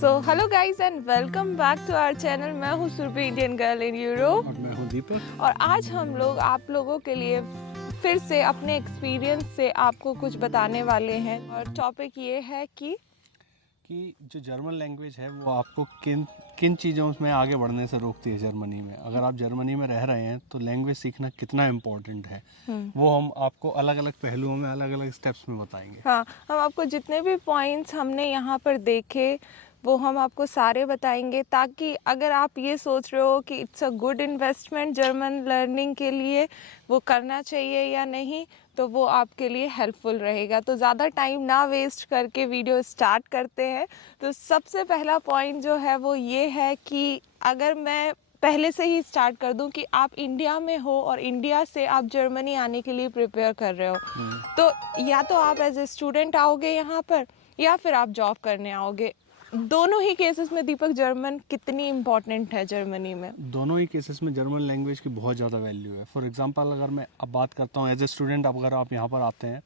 So hello guys and welcome back to our channel. मैं हूँ Surabhi, Indian girl in Europe. और मैं हूँ दीपक। और आज हम लोग आप लोगों के लिए फिर से अपने एक्सपीरियंस से आपको कुछ बताने वाले हैं। और टॉपिक ये है कि जो जर्मन लैंग्वेज है वो आपको किन किन चीज़ों में आगे बढ़ने से रोकती है जर्मनी में। अगर आप जर्मनी में रह रहे हैं तो लैंग्वेज सीखना कितना इम्पोर्टेंट है वो हम आपको अलग अलग पहलुओं में अलग अलग स्टेप्स में बताएंगे। हाँ, हम आपको जितने भी पॉइंट्स हमने यहाँ पर देखे वो हम आपको सारे बताएंगे, ताकि अगर आप ये सोच रहे हो कि it's a good investment German learning के लिए, वो करना चाहिए या नहीं, तो वो आपके लिए हेल्पफुल रहेगा। तो ज़्यादा टाइम ना वेस्ट करके वीडियो स्टार्ट करते हैं। तो सबसे पहला पॉइंट जो है वो ये है कि अगर मैं पहले से ही स्टार्ट कर दूं कि आप इंडिया में हो और इंडिया से आप जर्मनी आने के लिए प्रिपेयर कर रहे हो, तो या तो आप एज ए स्टूडेंट आओगे यहाँ पर या फिर आप जॉब करने आओगे। दोनों ही केसेस में दीपक जर्मन कितनी इम्पोर्टेंट है जर्मनी में? दोनों ही केसेस में जर्मन लैंग्वेज की बहुत ज़्यादा वैल्यू है। फॉर एग्जांपल अगर मैं अब बात करता हूँ एज ए स्टूडेंट, अगर आप यहाँ पर आते हैं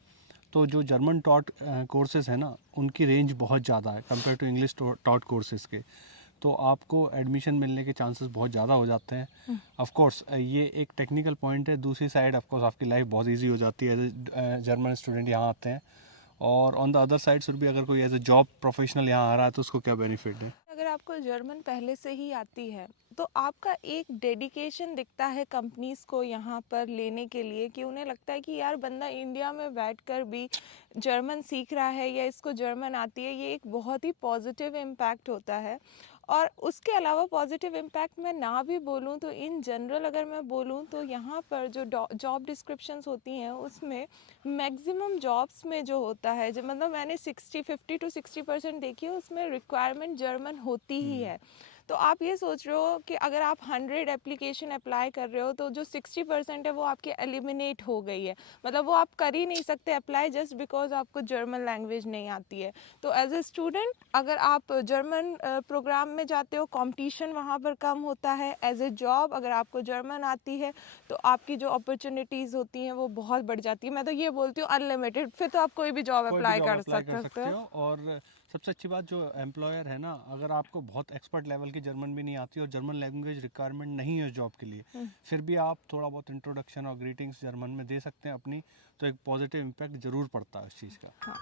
तो जो जर्मन टॉट कोर्सेज है ना, उनकी रेंज बहुत ज़्यादा है compare to English taught courses के। तो आपको एडमिशन मिलने के चांसेस बहुत ज़्यादा हो जाते हैं। ऑफ कोर्स ये एक टेक्निकल पॉइंट है। दूसरी साइड ऑफ कोर्स आपकी लाइफ बहुत इजी हो जाती है एज ए जर्मन स्टूडेंट यहाँ आते हैं। और ऑन द अदर साइड सुर भी अगर कोई एज ए जॉब प्रोफेशनल यहाँ आ रहा है तो उसको क्या बेनिफिट है। अगर आपको जर्मन पहले से ही आती है तो आपका एक डेडिकेशन दिखता है कंपनीज को यहाँ पर लेने के लिए, कि उन्हें लगता है कि यार बंदा इंडिया में बैठकर भी जर्मन सीख रहा है या इसको जर्मन आती है। ये एक बहुत ही पॉजिटिव इम्पैक्ट होता है। और उसके अलावा पॉजिटिव इम्पैक्ट मैं ना भी बोलूँ तो इन जनरल अगर मैं बोलूँ तो यहाँ पर जो जॉब डिस्क्रिप्शंस होती हैं उसमें मैक्सिमम जॉब्स में जो होता है, जो मतलब मैंने 50 to 60% देखी है, उसमें रिक्वायरमेंट जर्मन होती ही है। तो आप ये सोच रहे हो कि अगर आप 100 एप्लीकेशन अप्लाई कर रहे हो तो जो 60% है वो आपकी एलिमिनेट हो गई है। मतलब वो आप कर ही नहीं सकते अप्लाई जस्ट बिकॉज आपको जर्मन लैंग्वेज नहीं आती है। तो एज ए स्टूडेंट अगर आप जर्मन प्रोग्राम में जाते हो, कंपटीशन वहाँ पर कम होता है। एज ए जॉब अगर आपको जर्मन आती है तो आपकी जो अपॉर्चुनिटीज़ होती हैं वो बहुत बढ़ जाती है। मैं तो ये बोलती हूँ अनलिमिटेड, फिर तो आप कोई भी जॉब अप्लाई कर सकते हो। और सबसे अच्छी बात जो एम्प्लॉयर है ना, अगर आपको बहुत एक्सपर्ट लेवल की जर्मन भी नहीं आती और जर्मन लैंग्वेज रिक्वायरमेंट नहीं है जॉब के लिए, फिर भी आप थोड़ा बहुत इंट्रोडक्शन और ग्रीटिंग्स जर्मन में दे सकते हैं अपनी, तो एक पॉजिटिव इम्पैक्ट जरूर पड़ता है उस चीज़ का। हाँ।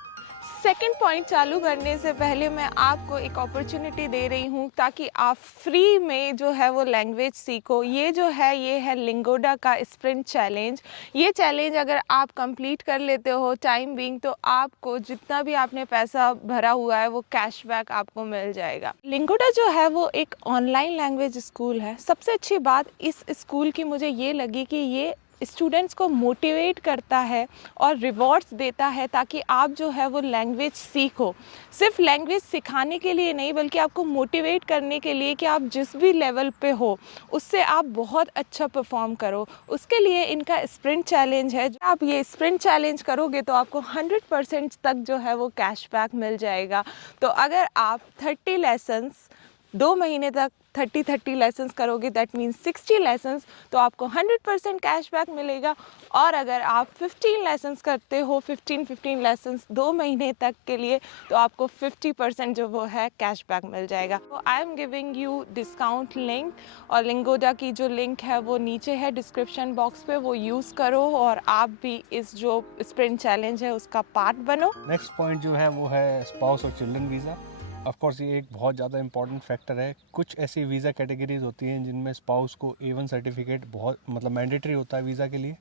सेकेंड पॉइंट चालू करने से पहले मैं आपको एक अपॉर्चुनिटी दे रही हूँ ताकि आप फ्री में जो है वो लैंग्वेज सीखो। ये जो है ये है लिंगोडा का स्प्रिंट चैलेंज। ये चैलेंज अगर आप कंप्लीट कर लेते हो टाइम बीइंग, तो आपको जितना भी आपने पैसा भरा हुआ है वो कैशबैक आपको मिल जाएगा। लिंगोडा जो है वो एक ऑनलाइन लैंग्वेज स्कूल है। सबसे अच्छी बात इस स्कूल की मुझे ये लगी कि ये स्टूडेंट्स को मोटिवेट करता है और रिवॉर्ड्स देता है ताकि आप जो है वो लैंग्वेज सीखो। सिर्फ लैंग्वेज सिखाने के लिए नहीं, बल्कि आपको मोटिवेट करने के लिए कि आप जिस भी लेवल पे हो उससे आप बहुत अच्छा परफॉर्म करो। उसके लिए इनका स्प्रिंट चैलेंज है। जब आप ये स्प्रिंट चैलेंज करोगे तो आपको 100% तक जो है वो कैशबैक मिल जाएगा। तो अगर आप 30 लेसन्स 2 महीने तक 30 लेसन्स करोगे, दैट मीन्स 60 लेसन्स, तो आपको 100% कैशबैक मिलेगा। और अगर आप 15 लेसन्स करते हो, 15 लेसन्स 2 महीने तक के लिए, तो आपको 50% जो वो है कैशबैक मिल जाएगा। तो I am giving you discount link, और लिंगोडा की जो लिंक है वो नीचे है डिस्क्रिप्शन बॉक्स पे, वो यूज़ करो और आप भी इस जो स्प्रिंट चैलेंज है उसका पार्ट बनो। नेक्स्ट पॉइंट जो है वो है स्पाउस और चिल्ड्रन वीज़ा। ऑफ कोर्स ये एक बहुत ज़्यादा इंपॉर्टेंट फैक्टर है। कुछ ऐसी वीज़ा कैटेगरीज होती हैं जिनमें स्पाउस को A1 सर्टिफिकेट बहुत मतलब मैंडेटरी होता है वीज़ा के लिए।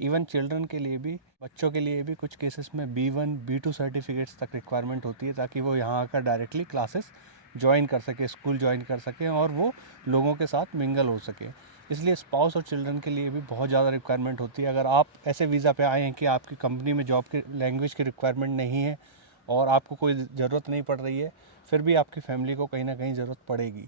इवन चिल्ड्रन के लिए भी, बच्चों के लिए भी कुछ केसेस में B1 B2 सर्टिफिकेट्स तक रिक्वायरमेंट होती है, ताकि वो यहाँ आकर डायरेक्टली क्लासेस ज्वाइन कर सके, स्कूल ज्वाइन कर सकें और वो लोगों के साथ मिंगल हो सके। इसलिए स्पाउस और चिल्ड्रन के लिए भी बहुत ज़्यादा रिक्वायरमेंट होती है। अगर आप ऐसे वीज़ा पे आए हैं कि आपकी कंपनी में जॉब की लैंग्वेज की रिक्वायरमेंट नहीं है और आपको कोई ज़रूरत नहीं पड़ रही है, फिर भी आपकी फैमिली को कहीं ना कहीं ज़रूरत पड़ेगी।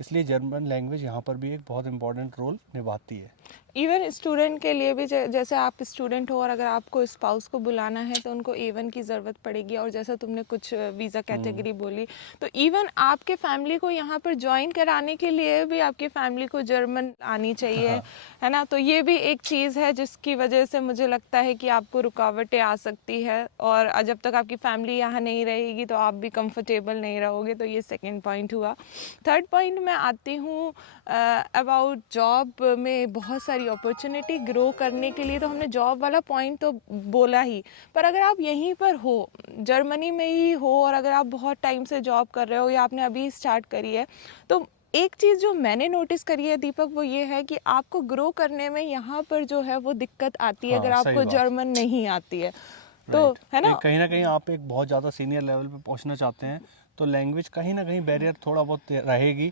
इसलिए जर्मन लैंग्वेज यहाँ पर भी एक बहुत इंपॉर्टेंट रोल निभाती है। इवन स्टूडेंट के लिए भी जैसे आप स्टूडेंट हो और अगर आपको स्पाउस को बुलाना है तो उनको A1 की ज़रूरत पड़ेगी, और जैसा तुमने कुछ वीज़ा कैटेगरी बोली, तो इवन आपके फैमिली को यहाँ पर ज्वाइन कराने के लिए भी आपकी फैमिली को जर्मन आनी चाहिए, हाँ। है ना। तो ये भी एक चीज़ है जिसकी वजह से मुझे लगता है कि आपको रुकावटें आ सकती है, और जब तक आपकी फैमिली यहाँ नहीं रहेगी तो आप भी कंफर्टेबल नहीं रहोगे। तो ये सेकेंड पॉइंट हुआ। थर्ड पॉइंट मैं आती हूँ अबाउट जॉब में बहुत सारी अपॉर्चुनिटी ग्रो करने के लिए। तो हमने जॉब वाला पॉइंट तो बोला ही, पर अगर आप यहीं पर हो, जर्मनी में ही हो, और अगर आप बहुत टाइम से जॉब कर रहे हो या आपने अभी स्टार्ट करी है, तो एक चीज़ जो मैंने नोटिस करी है दीपक, वो ये है कि आपको ग्रो करने में यहाँ पर जो है वो दिक्कत आती है हाँ, अगर सही आपको बात। जर्मन नहीं आती है तो, राइट, है ना। कहीं ना कहीं आप एक बहुत ज़्यादा सीनियर लेवल पे पहुंचना चाहते हैं तो लैंग्वेज कहीं ना कहीं बैरियर थोड़ा बहुत रहेगी,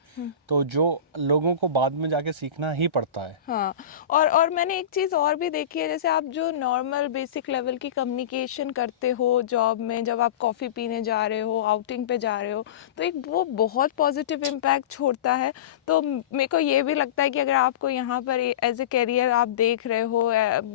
तो जो लोगों को बाद में जाके सीखना ही पड़ता है। हाँ, और मैंने एक चीज़ और भी देखी है, जैसे आप जो नॉर्मल बेसिक लेवल की कम्युनिकेशन करते हो जॉब में, जब आप कॉफ़ी पीने जा रहे हो, आउटिंग पे जा रहे हो, तो एक वो बहुत पॉजिटिव इम्पैक्ट छोड़ता है। तो मेरे को ये भी लगता है कि अगर आपको यहाँ पर एज ए करियर आप देख रहे हो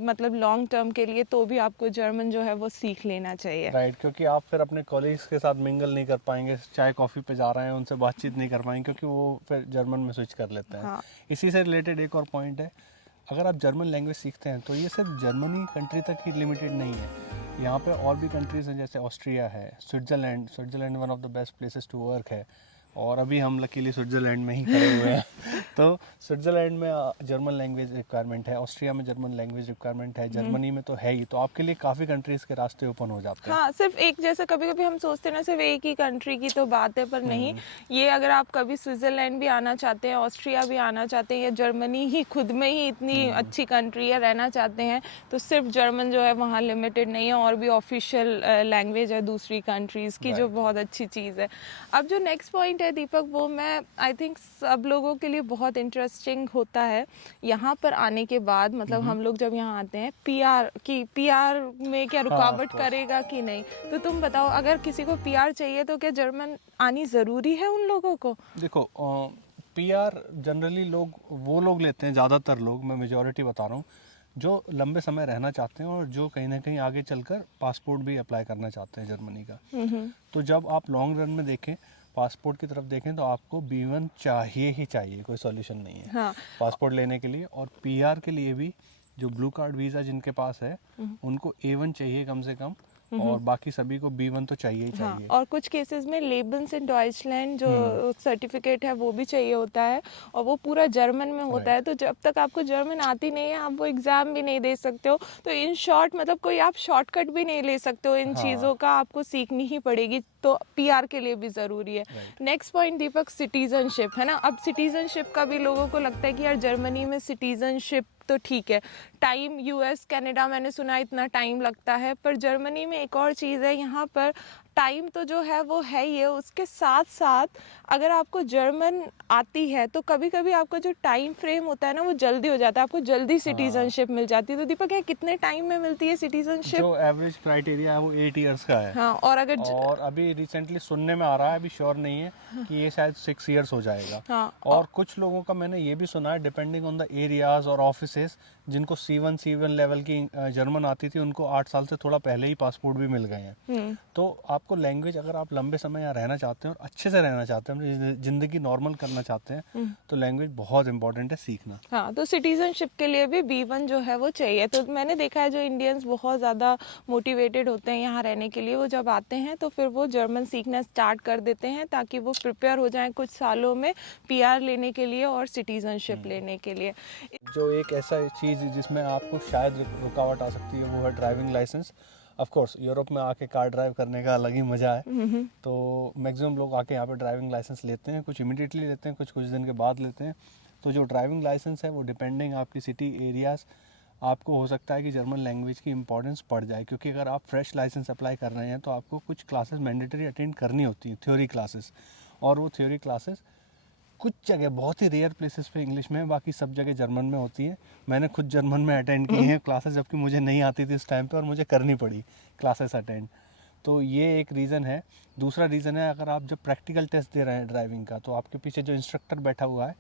मतलब लॉन्ग टर्म के लिए, तो भी आपको जर्मन जो है वो सीख लेना चाहिए। राइट, क्योंकि आप फिर अपने कॉलीग्स के साथ मिंगल नहीं कर पाएंगे, चाय कॉफ़ी पे जा रहे हैं उनसे बातचीत नहीं कर पाएंगे, क्योंकि वो फिर जर्मन में स्विच कर लेते हैं। हाँ। इसी से रिलेटेड एक और पॉइंट है, अगर आप जर्मन लैंग्वेज सीखते हैं तो ये सिर्फ जर्मनी कंट्री तक ही लिमिटेड नहीं है। यहाँ पे और भी कंट्रीज़ हैं, जैसे ऑस्ट्रिया है, Switzerland one of the best places to work है, और अभी हम लकीली स्विट्ज़रलैंड में ही खड़े हुए हैं। तो स्विट्ज़रलैंड में जर्मन लैंग्वेज रिक्वायरमेंट है, ऑस्ट्रिया में जर्मन लैंग्वेज रिक्वायरमेंट है, जर्मनी में तो है ही, तो आपके लिए काफ़ी कंट्रीज़ के रास्ते ओपन हो जाते हैं। हाँ, सिर्फ एक, जैसे कभी कभी हम सोचते हैं ना सिर्फ एक ही कंट्री की तो बात है, पर नहीं, ये अगर आप कभी स्विट्ज़रलैंड भी आना चाहते हैं, ऑस्ट्रिया भी आना चाहते हैं, या जर्मनी ही खुद में ही इतनी अच्छी कंट्री है, रहना चाहते हैं, तो सिर्फ जर्मन जो है वहाँ लिमिटेड नहीं है, और भी ऑफिशियल लैंग्वेज है दूसरी कंट्रीज़ की, जो बहुत अच्छी चीज़ है। अब जो नेक्स्ट पॉइंट है दीपक, वो मैं आई थिंक सब लोगों के लिए बहुत इंटरेस्टिंग होता है यहाँ पर आने के बाद। मतलब हम लोग जब यहाँ आते हैं, पीआर में क्या रुकावट करेगा कि नहीं, तो तुम बताओ, अगर किसी को पीआर चाहिए तो क्या जर्मन आनी ज़रूरी है उन लोगों को? देखो, पीआर जनरली वो लोग लेते हैं, ज़्यादातर लोग, मैं मेजॉरिटी बता रहा हूँ, जो लंबे समय रहना चाहते हैं और जो कहीं ना कहीं आगे चलकर पासपोर्ट भी अप्लाई करना चाहते हैं जर्मनी का। तो जब आप लॉन्ग रन में देखें, पासपोर्ट की तरफ देखें, तो आपको B1 चाहिए ही चाहिए, कोई सॉल्यूशन नहीं है। हाँ। पासपोर्ट लेने के लिए और पीआर के लिए भी, जो ब्लू कार्ड वीज़ा जिनके पास है उनको A1 चाहिए कम से कम, और बाकी सभी को B1 तो चाहिए ही हाँ, चाहिए। और कुछ केसेस में लेबन्स इन डॉइचलैंड जो सर्टिफिकेट है वो भी चाहिए होता है, और वो पूरा जर्मन में होता है। तो जब तक आपको जर्मन आती नहीं है, आप वो एग्ज़ाम भी नहीं दे सकते हो। तो इन शॉर्ट, मतलब कोई आप शॉर्टकट भी नहीं ले सकते हो, इन चीज़ों का आपको सीखनी ही पड़ेगी। तो पीआर के लिए भी ज़रूरी है। नेक्स्ट पॉइंट दीपक, सिटीजनशिप है ना। अब सिटीजनशिप का भी लोगों को लगता है कि यार जर्मनी में सिटीजनशिप तो ठीक है, टाइम यूएस कनाडा मैंने सुना इतना टाइम लगता है, पर जर्मनी में एक और चीज़ है, यहाँ पर टाइम तो जो है वो है ही है, उसके साथ साथ अगर आपको जर्मन आती है तो कभी कभी आपका जो टाइम फ्रेम होता है ना वो जल्दी हो जाता है, आपको जल्दी सिटीजनशिप मिल जाती है। तो दीपक, ये कितने टाइम में मिलती है सिटीजनशिप? जो एवरेज क्राइटेरिया है वो 8 इयर्स का है। हाँ, और अगर और अभी रिसेंटली सुनने में आ रहा है, अभी श्योर नहीं है, कि ये शायद 6 इयर्स हो जाएगा। हाँ, और कुछ लोगों का मैंने ये भी सुना है, डिपेंडिंग ऑन द एरियाज और ऑफिसेस, जिनको C1 लेवल की जर्मन आती थी, उनको 8 साल से थोड़ा पहले ही पासपोर्ट भी मिल गए हैं। तो आपको लैंग्वेज, अगर आप लंबे समय यहाँ रहना चाहते हैं और अच्छे से रहना चाहते हैं, ज़िंदगी नॉर्मल करना चाहते हैं, तो लैंग्वेज बहुत इंपॉर्टेंट है सीखना। हाँ, तो सिटीजनशिप के लिए भी B1 जो है वो चाहिए। तो मैंने देखा है जो इंडियंस बहुत ज़्यादा मोटिवेटेड होते हैं यहाँ रहने के लिए, वो जब आते हैं तो फिर वो जर्मन सीखना स्टार्ट कर देते हैं, ताकि वो प्रिपेयर हो जाएं कुछ सालों में पीआर लेने के लिए और सिटीजनशिप लेने के लिए। जो एक ऐसा चीज़ जिसमें आपको शायद रुकावट आ सकती है, वो है driving license. Of course Europe में आके कार ड्राइव करने का अलग ही मज़ा है। तो मैक्सिमम लोग आके यहाँ पे ड्राइविंग लाइसेंस लेते हैं, कुछ इमीडिएटली लेते हैं, कुछ दिन के बाद लेते हैं। तो जो ड्राइविंग लाइसेंस है वो डिपेंडिंग आपकी सिटी एरियाज़, आपको हो सकता है कि जर्मन लैंग्वेज की इंपॉर्टेंस पड़ जाए, क्योंकि अगर आप फ्रेश लाइसेंस अप्लाई कर रहे हैं तो आपको कुछ क्लासेस मैंडेटरी अटेंड करनी होती हैं, थ्योरी क्लासेस। और वो थ्योरी क्लासेस कुछ जगह, बहुत ही रेयर प्लेसेस पे इंग्लिश में है, बाकी सब जगह जर्मन में होती है। मैंने खुद जर्मन में अटेंड की हैं क्लासेस, जबकि मुझे नहीं आती थी इस टाइम पे, और मुझे करनी पड़ी क्लासेस अटेंड। तो ये एक रीज़न है। दूसरा रीज़न है, अगर आप जब प्रैक्टिकल टेस्ट दे रहे हैं ड्राइविंग का, तो आपके पीछे जो इंस्ट्रक्टर बैठा हुआ है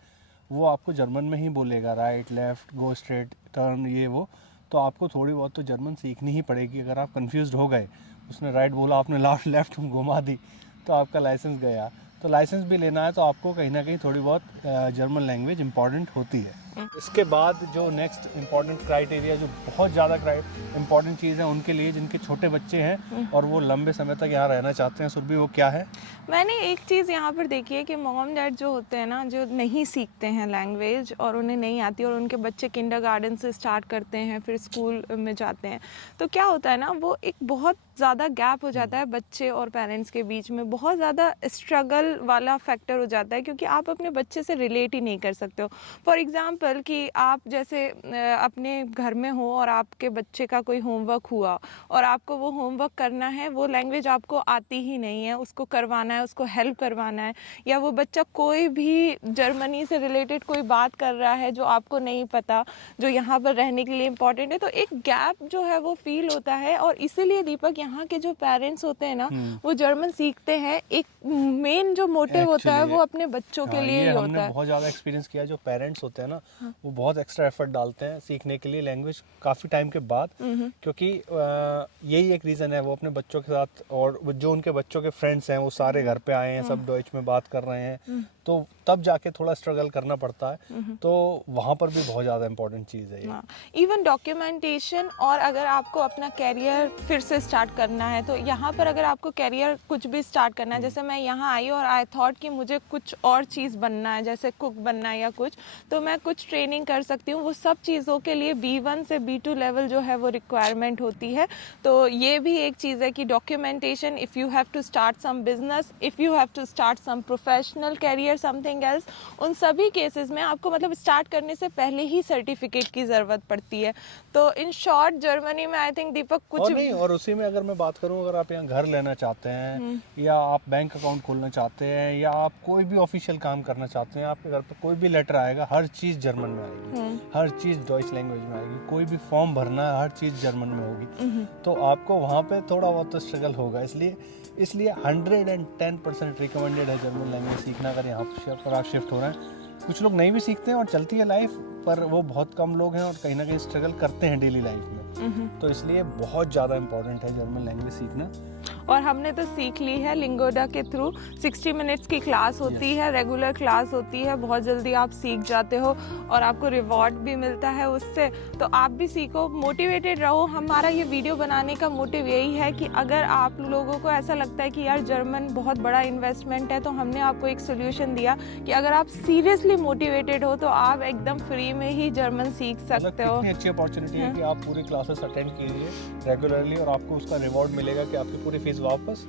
वो आपको जर्मन में ही बोलेगा, right left go straight turn ये वो। तो आपको थोड़ी बहुत तो जर्मन सीखनी ही पड़ेगी। अगर आप कंफ्यूज हो गए, उसने राइट बोला आपने लेफ़्ट घुमा दी, तो आपका लाइसेंस गया। तो लाइसेंस भी लेना है तो आपको कहीं ना कहीं थोड़ी बहुत जर्मन लैंग्वेज इंपॉर्टेंट होती है। इसके बाद जो नेक्स्ट इंपॉर्टेंट क्राइटेरिया, जो बहुत ज़्यादा इंपॉर्टेंट चीज़ है उनके लिए जिनके छोटे बच्चे हैं और वो लंबे समय तक यहाँ रहना चाहते हैं, सुरभि, वो क्या है? मैंने एक चीज़ यहाँ पर देखी है कि मॉम डैड जो होते हैं ना, जो नहीं सीखते हैं लैंग्वेज और उन्हें नहीं आती और उनके बच्चे किंडरगार्टन से स्टार्ट करते हैं फिर स्कूल में जाते हैं, तो क्या होता है ना, वो एक बहुत ज़्यादा गैप हो जाता है बच्चे और पेरेंट्स के बीच में, बहुत ज़्यादा स्ट्रगल वाला फैक्टर हो जाता है, क्योंकि आप अपने बच्चे से रिलेट ही नहीं कर सकते हो। फॉर एग्ज़ाम्पल कि आप जैसे अपने घर में हो और आपके बच्चे का कोई होमवर्क हुआ और आपको वो होमवर्क करना है, वो लैंग्वेज आपको आती ही नहीं है, उसको करवाना है, उसको हेल्प करवाना है, या वो बच्चा कोई भी जर्मनी से रिलेटेड कोई बात कर रहा है जो आपको नहीं पता, जो यहाँ पर रहने के लिए इम्पॉर्टेंट है, तो एक गैप जो है वो फील होता है। और इसीलिए दीपक, यहाँ के जो पेरेंट्स होते हैं ना, वो जर्मन सीखते हैं, एक मेन जो मोटिव होता है वो अपने बच्चों के लिए ही होता हमने है। बहुत ज़्यादा एक्सपीरियंस किया है। जो पेरेंट्स होते हैं ना, वो बहुत एक्स्ट्रा एफर्ट डालते हैं सीखने के लिए लैंग्वेज काफ़ी टाइम के बाद, क्योंकि यही एक रीज़न है, वो अपने बच्चों के साथ, और जो उनके बच्चों के फ्रेंड्स हैं वो सारे घर पे आए हैं, सब डॉइच में बात कर रहे हैं, तो तब जाके थोड़ा स्ट्रगल करना पड़ता है। तो वहाँ पर भी बहुत ज़्यादा इंपॉर्टेंट चीज़ है ये। इवन डॉक्यूमेंटेशन, और अगर आपको अपना कैरियर फिर से स्टार्ट करना है, तो यहाँ पर अगर आपको कैरियर कुछ भी स्टार्ट करना है, जैसे मैं यहाँ आई और आई थॉट कि मुझे कुछ और चीज़ बनना है, जैसे कुक बनना है या कुछ, तो मैं कुछ ट्रेनिंग कर सकती हूँ। वो सब चीज़ों के लिए B1 से B2 लेवल जो है वो रिक्वायरमेंट होती है। तो ये भी एक चीज़ है कि documentation, if you have to start some business, if you have to start some professional career, something else, उन सभी केसेस में आपको मतलब स्टार्ट करने से पहले ही सर्टिफिकेट की ज़रूरत पड़ती है। तो इन शॉर्ट जर्मनी में आई थिंक दीपक कुछ और नहीं, और उसी में अगर मैं बात करूं, अगर आप यहाँ घर लेना चाहते हैं या आप बैंक अकाउंट खोलना चाहते हैं या आप कोई भी ऑफिशियल काम करना चाहते हैं, आपके घर पर कोई भी लेटर आएगा, हर चीज़ जर्मन में आएगी, हर चीज़ डॉइच लैंग्वेज में आएगी। कोई भी फॉर्म भरना है, हर चीज़ जर्मन में होगी। तो आपको वहाँ पे थोड़ा बहुत तो स्ट्रगल होगा। इसलिए 110% रिकमेंडेड है जर्मन लैंग्वेज सीखना, अगर यहाँ पर आप शिफ्ट हो रहे हैं। कुछ लोग नहीं भी सीखते हैं और चलती है लाइफ, पर वो बहुत कम लोग हैं और कहीं ना कहीं स्ट्रगल करते हैं डेली लाइफ में। तो इसलिए बहुत ज़्यादा इंपॉर्टेंट है जर्मन लैंग्वेज सीखना। और हमने तो सीख ली है लिंगोडा के थ्रू। 60 मिनट्स की क्लास होती है, रेगुलर क्लास होती है, बहुत जल्दी आप सीख जाते हो और आपको रिवॉर्ड भी मिलता है उससे। तो आप भी सीखो, मोटिवेटेड रहो। हमारा ये वीडियो बनाने का मोटिव यही है कि अगर आप लोगों को ऐसा लगता है कि यार जर्मन बहुत बड़ा इन्वेस्टमेंट है, तो हमने आपको एक सोल्यूशन दिया कि अगर आप सीरियसली मोटिवेटेड हो तो आप एकदम फ्री में ही जर्मन सीख सकते हो। कितनी अच्छी अपॉर्चुनिटी है कि आप पूरी क्लासेस अटेंड कीजिए रेगुलरली और आपको उसका रिवॉर्ड मिलेगा कि आपकी पूरी फीस वापस।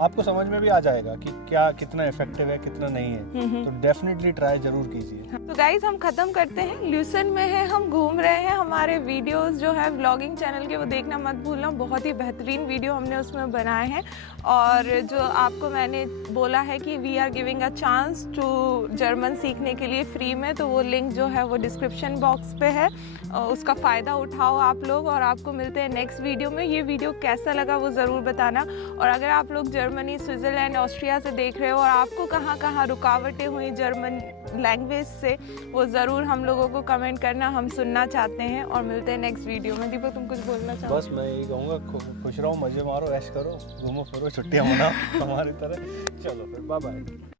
आपको समझ में भी आ जाएगा कि क्या कितना इफेक्टिव है, कितना नहीं है। तो डेफिनेटली ट्राई जरूर कीजिए। तो गाइज हम खत्म करते हैं। ल्यूसन में है, हम घूम रहे हैं। हमारे वीडियोस जो है व्लॉगिंग चैनल के, वो देखना मत भूलना, बहुत ही बेहतरीन वीडियो हमने उसमें बनाए हैं। और जो आपको मैंने बोला है कि we are giving a chance to German सीखने के लिए फ्री में, तो वो लिंक जो है वो डिस्क्रिप्शन बॉक्स पे है, उसका फ़ायदा उठाओ आप लोग। और आपको मिलते हैं नेक्स्ट वीडियो में। ये वीडियो कैसा लगा वो ज़रूर बताना। और अगर आप लोग जर्मनी, स्विट्ज़रलैंड, ऑस्ट्रिया से देख रहे हो और आपको कहाँ कहाँ रुकावटें हुई जर्मन लैंग्वेज से, वो ज़रूर हम लोगों को कमेंट करना, हम सुनना चाहते हैं। और मिलते हैं नेक्स्ट वीडियो में। दीपक, तुम कुछ बोलना चाहो? बस मैं यही कहूँगा, खुश रहो, मज़े मारो, ऐश करो, घूमो फिरो, छुट्टियाँ मनाओ हमारी तरह। चलो फिर, बाय बाय।